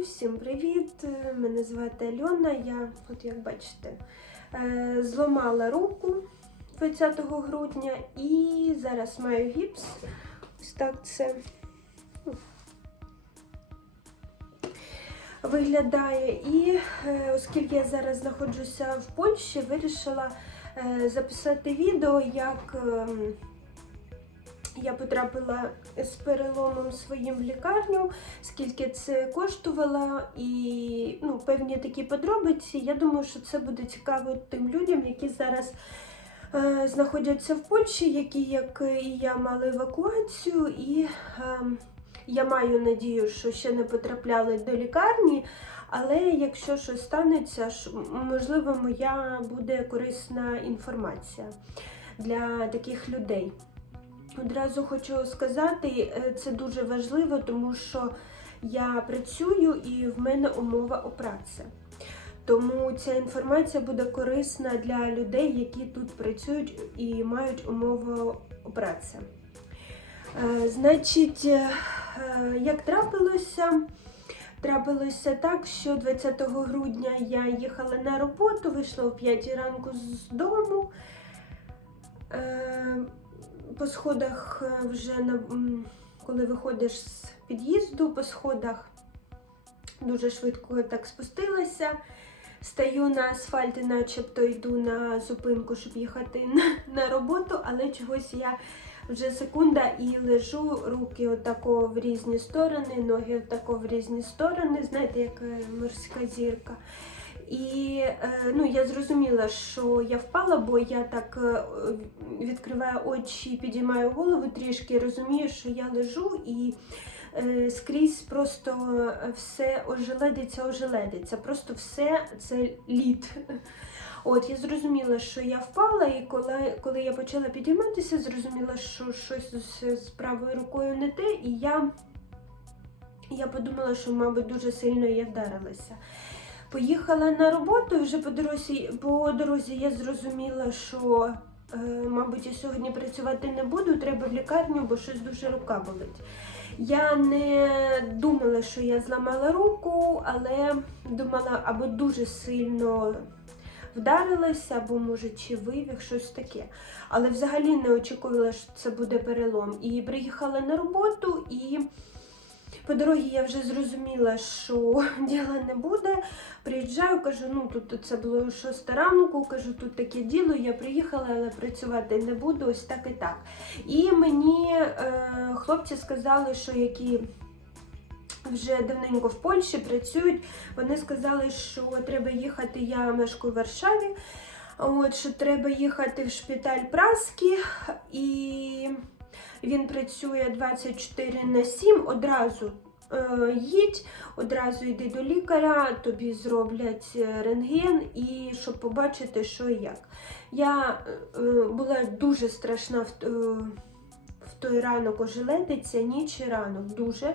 всім привіт! Мене звати Альона. Я, от як бачите, е, зламала руку 20 грудня і зараз маю гіпс. Ось так це виглядає. І е, оскільки я зараз знаходжуся в Польщі, вирішила е, записати відео, як. Я потрапила з переломом своїм в лікарню, скільки це коштувало, і ну, певні такі подробиці. Я думаю, що це буде цікаво тим людям, які зараз е, знаходяться в Польщі, які, як і я, мали евакуацію, і е, я маю надію, що ще не потрапляли до лікарні. Але якщо щось станеться, можливо, моя буде корисна інформація для таких людей. Одразу хочу сказати, е, це дуже важливо, тому що я працюю і в мене умова праці. Тому ця інформація буде корисна для людей, які тут працюють і мають умову праці. Е, Значить, е, як трапилося? Трапилося так, що 20 грудня я їхала на роботу, вийшла о 5 ранку з дому. По сходах е, вже коли виходиш з під'їзду, по сходах дуже швидко так спустилася. Стаю на асфальті, начебто йду на зупинку, щоб їхати на, на роботу, але чогось я вже секунда і лежу, руки отако в різні сторони, ноги отако в різні сторони, знаєте, як е, морська зірка. І е, ну, я зрозуміла, що я впала, бо я так е, відкриваю очі, підіймаю голову трішки, розумію, що я лежу і е, скрізь просто все ожеледиться, ожеледиться. Просто все це лід. От я зрозуміла, що я впала, і коли, коли я почала підійматися, зрозуміла, що щось з, правою рукою не те, і я, я подумала, що, мабуть, дуже сильно я вдарилася. Поїхала на роботу і вже по дорозі, по дорозі я зрозуміла, що, е, мабуть, я сьогодні працювати не буду, треба в лікарню, бо щось дуже рука болить. Я не думала, що я зламала руку, але думала або дуже сильно вдарилася, або, може, чи вивих, щось таке. Але взагалі не очікувала, що це буде перелом. І приїхала на роботу і. По дорозі я вже зрозуміла, що діла не буде. Приїжджаю, кажу, ну тут це було 6 ранку, кажу, тут таке діло, я приїхала, але працювати не буду, ось так і так. І мені е, хлопці сказали, що які вже давненько в Польщі працюють, вони сказали, що треба їхати, я мешкаю в Варшаві, от, що треба їхати в шпиталь Праски і він працює 24 на 7, одразу е, їдь, одразу йди до лікаря, тобі зроблять е, рентген і щоб побачити, що і як. Я е, була дуже страшна в, в той ранок ожеледиця, ніч і ранок дуже.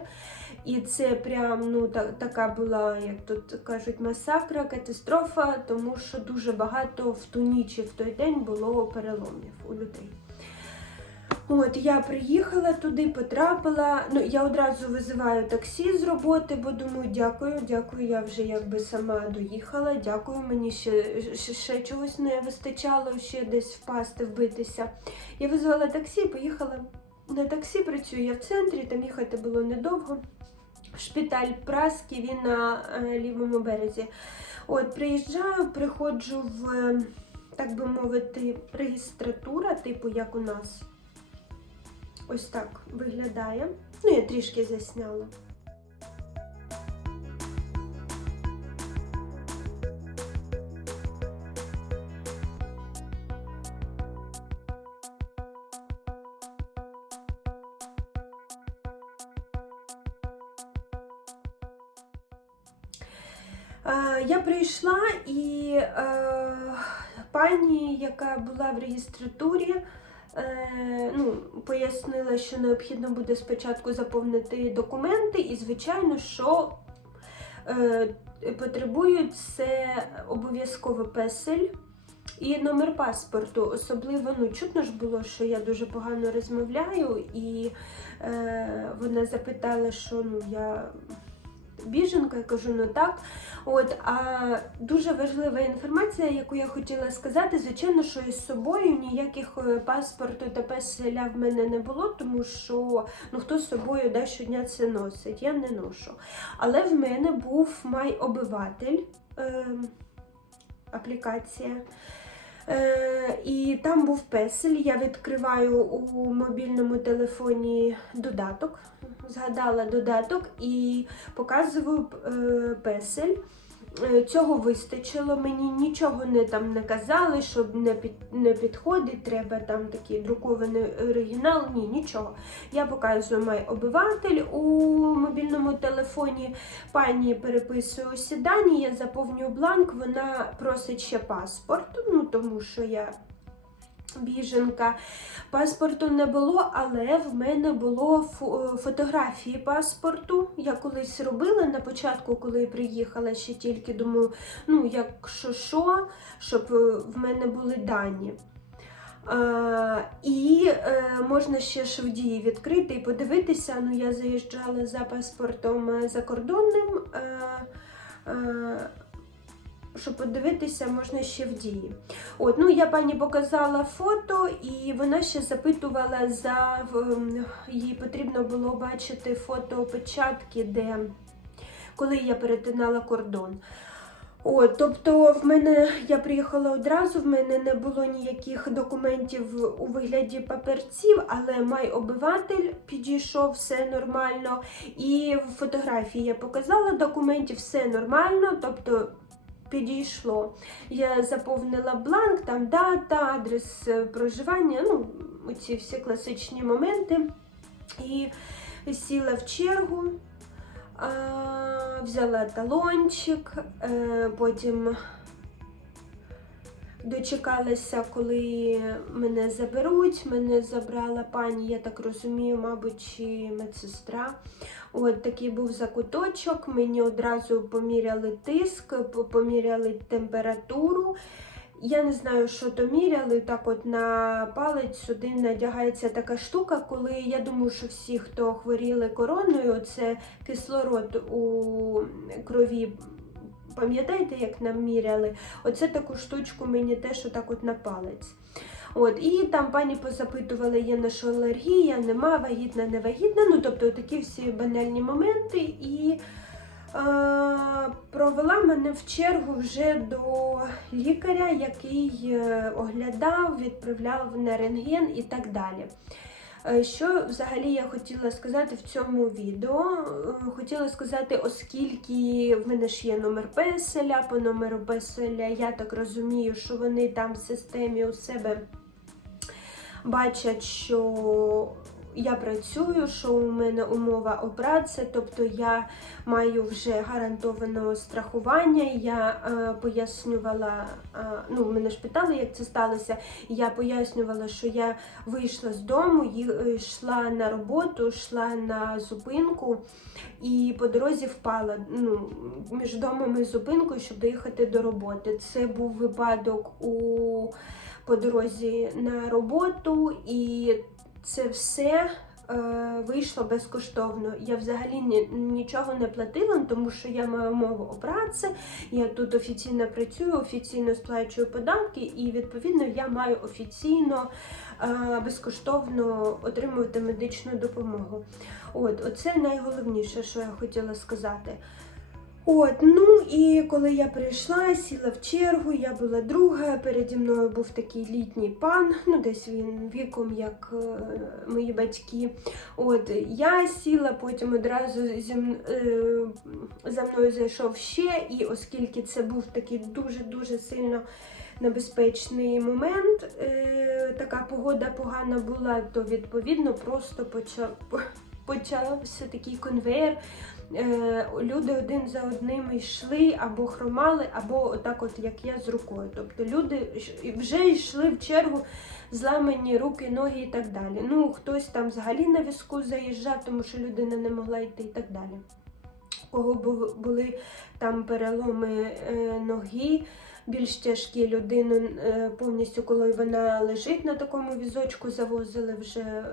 І це прям ну, та, така була, як тут кажуть, масакра, катастрофа, тому що дуже багато в ту ніч і в той день було переломів у людей. От я приїхала туди, потрапила. Ну, я одразу визиваю таксі з роботи, бо думаю, дякую, дякую. Я вже якби сама доїхала. Дякую, мені ще, ще, чогось не вистачало, ще десь впасти, вбитися. Я визвала таксі, поїхала на таксі, працюю я в центрі, там їхати було недовго. Шпиталь Праски, він на е, лівому березі. От, приїжджаю, приходжу в, так би мовити, регістратура, типу як у нас. Ось так виглядає. Ну, я трішки засняла. Е, Я прийшла і е, пані, яка була в реєстратурі, е, ну, пояснила, що необхідно буде спочатку заповнити документи, і, звичайно, що е, потребують це обов'язково песель. І номер паспорту, особливо ну, чутно ж було, що я дуже погано розмовляю, і е, вона запитала, що ну, я біженка. Я кажу, ну так. От, а дуже важлива інформація, яку я хотіла сказати, звичайно, що із собою ніяких е, паспорту та песеля в мене не було, тому що ну хто з собою да, щодня це носить, я не ношу. Але в мене був май обиватель. Е, аплікація. Е, і там був песель. Я відкриваю у мобільному телефоні додаток. Згадала додаток і показую е, песель. Е, Цього вистачило, мені нічого не там не казали, щоб не під не підходить, треба там такий друкований оригінал. Ні, нічого. Я показую мій обиватель у мобільному телефоні. Пані переписує усі я заповнюю бланк, вона просить ще паспорт, ну тому що я біженка. Паспорту не було, але в мене було фотографії паспорту. Я колись робила на початку, коли приїхала ще тільки думаю, ну якщо що, щоб е, в мене були дані. А, і е, можна ще ж в дії відкрити і подивитися. Ну, я заїжджала за паспортом е, закордонним. Е, е, щоб подивитися, можна ще в дії. От, ну я пані показала фото, і вона ще запитувала за їй потрібно було бачити фото печатки, де коли я перетинала кордон. От, тобто, в мене я приїхала одразу, в мене не було ніяких документів у вигляді паперців, але май обиватель підійшов, все нормально. І в фотографії я показала документів, все нормально. тобто підійшло. Я заповнила бланк, там дата, адрес е, проживання, ну, оці всі класичні моменти. І сіла в чергу, взяла талончик, е, потім дочекалася, коли мене заберуть. Мене забрала пані, я так розумію, мабуть, чи медсестра. От такий був закуточок. Мені одразу поміряли тиск, поміряли температуру. Я не знаю, що то міряли. Так, от на палець сюди надягається така штука, коли я думаю, що всі, хто хворіли короною, це кислород у крові. Пам'ятаєте, як нам міряли? Оце таку штучку мені теж отак от на палець. От, і там пані позапитували, є на що алергія, нема, вагітна, не вагітна. Ну, тобто такі всі банальні моменти. І е, провела мене в чергу вже до лікаря, який е, оглядав, відправляв на рентген і так далі. Е, Що взагалі я хотіла сказати в цьому відео? Е, Хотіла сказати, оскільки в мене ж є номер песеля, по номеру песеля я так розумію, що вони там в системі у себе бачать, що я працюю, що у мене умова операції, тобто я маю вже гарантоване страхування. Я е, пояснювала, е, ну мене ж питали, як це сталося. Я пояснювала, що я вийшла з дому, е, йшла на роботу, йшла на зупинку і по дорозі впала ну, між домом і зупинкою, щоб доїхати до роботи. Це був випадок у по дорозі на роботу, і це все е, вийшло безкоштовно. Я взагалі ні, нічого не платила, тому що я маю мову операції, я тут офіційно працюю, офіційно сплачую податки, і відповідно я маю офіційно е, безкоштовно отримувати медичну допомогу. От, оце найголовніше, що я хотіла сказати. От, ну і коли я прийшла, сіла в чергу, я була друга. Переді мною був такий літній пан, ну десь він віком, як е, мої батьки. От я сіла, потім одразу зі, е, за мною зайшов ще, і оскільки це був такий дуже-дуже сильно небезпечний момент, е, така погода погана була, то відповідно просто почав, почався такий конвейер. Е, люди один за одним йшли або хромали, або отак, от як я з рукою. Тобто люди вже йшли в чергу, зламані руки, ноги і так далі. Ну, хтось там взагалі на візку заїжджав, тому що людина не могла йти і так далі. У кого були там переломи е, ноги, більш тяжкі людину е, повністю, коли вона лежить на такому візочку, завозили вже.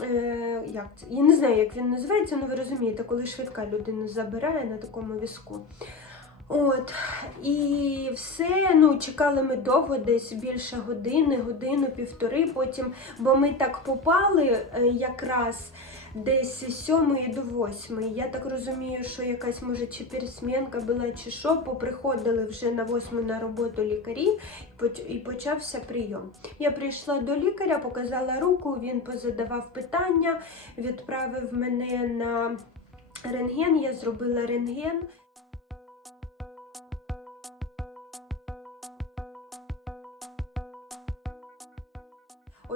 Е, як це? Я не знаю, як він називається, але ви розумієте, коли швидка людину забирає на такому візку. От, і все, ну, чекали ми довго, десь більше години, годину, півтори. Потім, бо ми так попали е, якраз десь з сьомої до восьмої. Я так розумію, що якась, може, чи пересмінка була, чи що, поприходили вже на восьму на роботу лікарі і почався прийом. Я прийшла до лікаря, показала руку, він позадавав питання, відправив мене на рентген, я зробила рентген.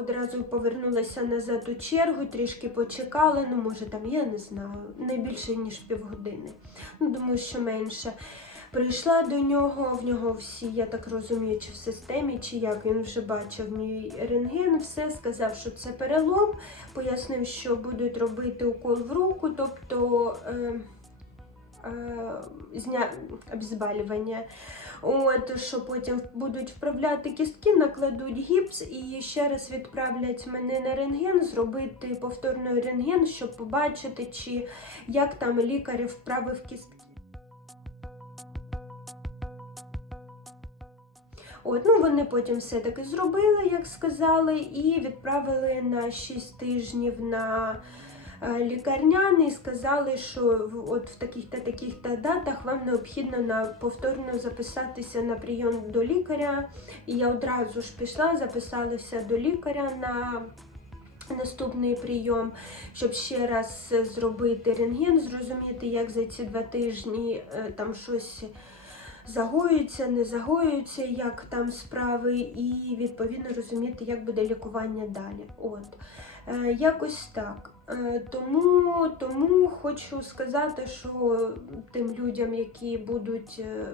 Одразу повернулася назад у чергу, трішки почекала, ну може там, я не знаю, не більше ніж півгодини. Ну, думаю, що менше. Прийшла до нього, в нього всі, я так розумію, чи в системі, чи як він вже бачив мій рентген, все сказав, що це перелом. Пояснив, що будуть робити укол в руку, тобто е, зня... обезболювання. От, що потім будуть вправляти кістки, накладуть гіпс і ще раз відправлять мене на рентген, зробити повторний рентген, щоб побачити, чи як там лікар вправив кістки. От, ну вони потім все-таки зробили, як сказали, і відправили на 6 тижнів на е, лікарняний сказали, що от в таких-то таких-то датах вам необхідно на повторно записатися на прийом до лікаря. І я одразу ж пішла, записалася до лікаря на наступний прийом, щоб ще раз зробити рентген, зрозуміти, як за ці два тижні е, там щось загоюється, не загоюється, як там справи, і відповідно розуміти, як буде лікування далі. От. Е, якось так. Е, Тому, тому хочу сказати, що тим людям, які будуть. е,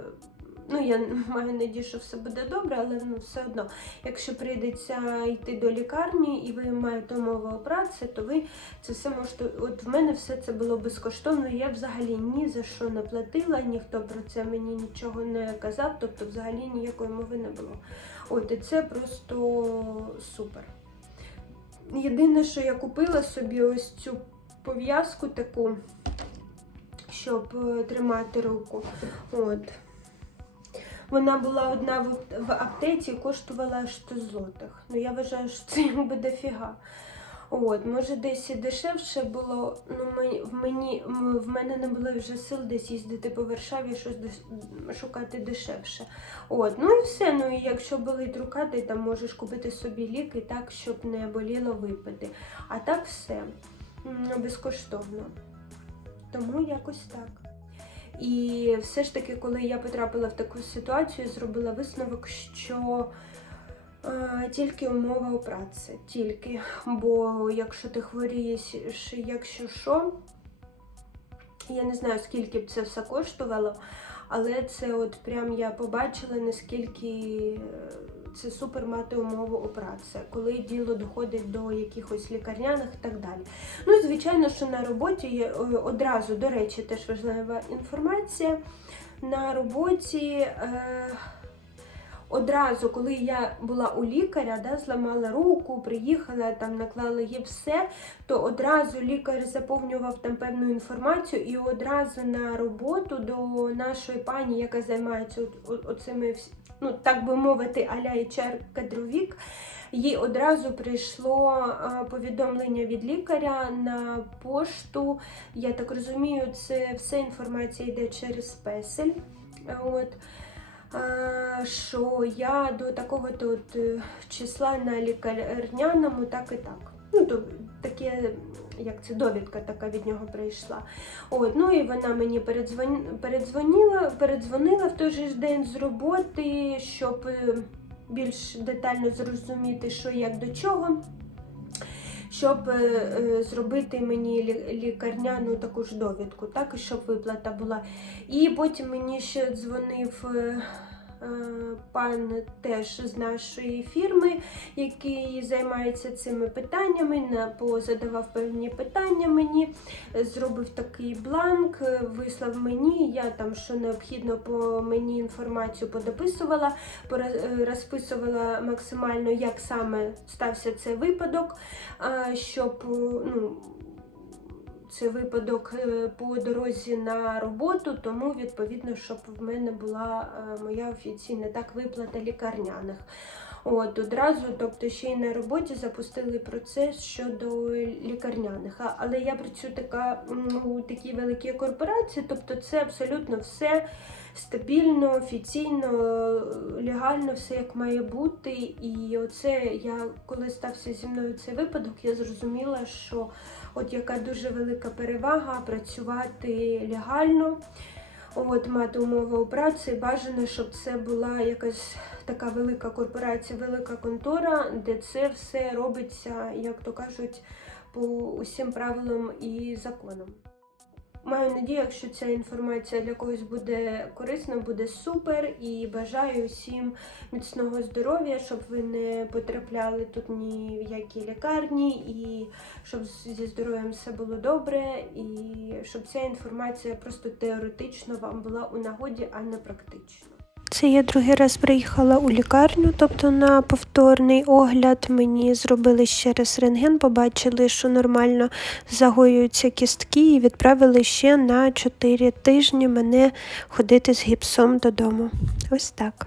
Ну, я маю надію, що все буде добре, але ну, все одно, якщо прийдеться йти до лікарні і ви маєте умови о праці, то ви це все можете. От в мене все це було безкоштовно. Я взагалі ні за що не платила, ніхто про це мені нічого не казав, тобто взагалі ніякої мови не було. От і це просто супер. Єдине, що я купила собі ось цю пов'язку таку, щоб е, тримати руку. От. Вона була одна в, аптеці і коштувала аж 100 злотих. Ну я вважаю, що це якби дофіга. От, може, десь і дешевше було. Ну, в мені в мене не було вже сил десь їздити по Варшаві, щось шукати дешевше. От, ну і все. Ну і якщо болить рука, ти там можеш купити собі ліки так, щоб не боліло випити. А так все м, безкоштовно. Тому якось так. І все ж таки, коли я потрапила в таку ситуацію, зробила висновок, що тільки умова у праці, тільки. Бо якщо ти хворієш, якщо що, я не знаю, скільки б це все коштувало, але це от прям я побачила, наскільки е, це супер мати умову у праці, коли діло доходить до якихось лікарняних і так далі. Ну звичайно, що на роботі є е, одразу, до речі, теж важлива інформація. На роботі е, одразу, коли я була у лікаря, да, зламала руку, приїхала, там наклали гіпс, все, то одразу лікар заповнював там певну інформацію і одразу на роботу до нашої пані, яка займається оцими, ну так би мовити, аля HR кадровік, їй одразу прийшло повідомлення від лікаря на пошту. Я так розумію, це вся інформація йде через песель. От. Що я до такого-то от е, числа на лікарняному так і так. Ну, то таке, як це довідка така від нього прийшла. От, ну і вона мені передзвонила, передзвонила в той же день з роботи, щоб е, більш детально зрозуміти, що як до чого. Щоб е, е, зробити мені лі- лікарняну таку ж довідку, так, щоб виплата була. І потім мені ще дзвонив е, пан теж з нашої фірми, який займається цими питаннями, позадавав певні питання мені, е, зробив такий бланк, е, вислав мені. Я там, що необхідно по мені інформацію подописувала, е, розписувала максимально, як саме стався цей випадок, щоб е, ну, це випадок е, по дорозі на роботу, тому відповідно, щоб в мене була е, моя офіційна так виплата лікарняних. От одразу, тобто ще й на роботі запустили процес щодо лікарняних. Але я працюю така у такій великій корпорації, тобто це абсолютно все стабільно, офіційно, легально, все як має бути. І оце я, коли стався зі мною цей випадок, я зрозуміла, що от яка дуже велика перевага працювати легально. От, мати умови у праці, бажано, щоб це була якась така велика корпорація, велика контора, де це все робиться, як то кажуть, по усім правилам і законам. Маю надію, якщо ця інформація для когось буде корисна, буде супер. І бажаю всім міцного здоров'я, щоб ви не потрапляли тут ні в які лікарні, і щоб зі здоров'ям все було добре, і щоб ця інформація просто теоретично вам була у нагоді, а не практично. Це я другий раз приїхала у лікарню, тобто на повторний огляд мені зробили ще раз рентген, побачили, що нормально загоюються кістки, і відправили ще на 4 тижні мене ходити з гіпсом додому. Ось так.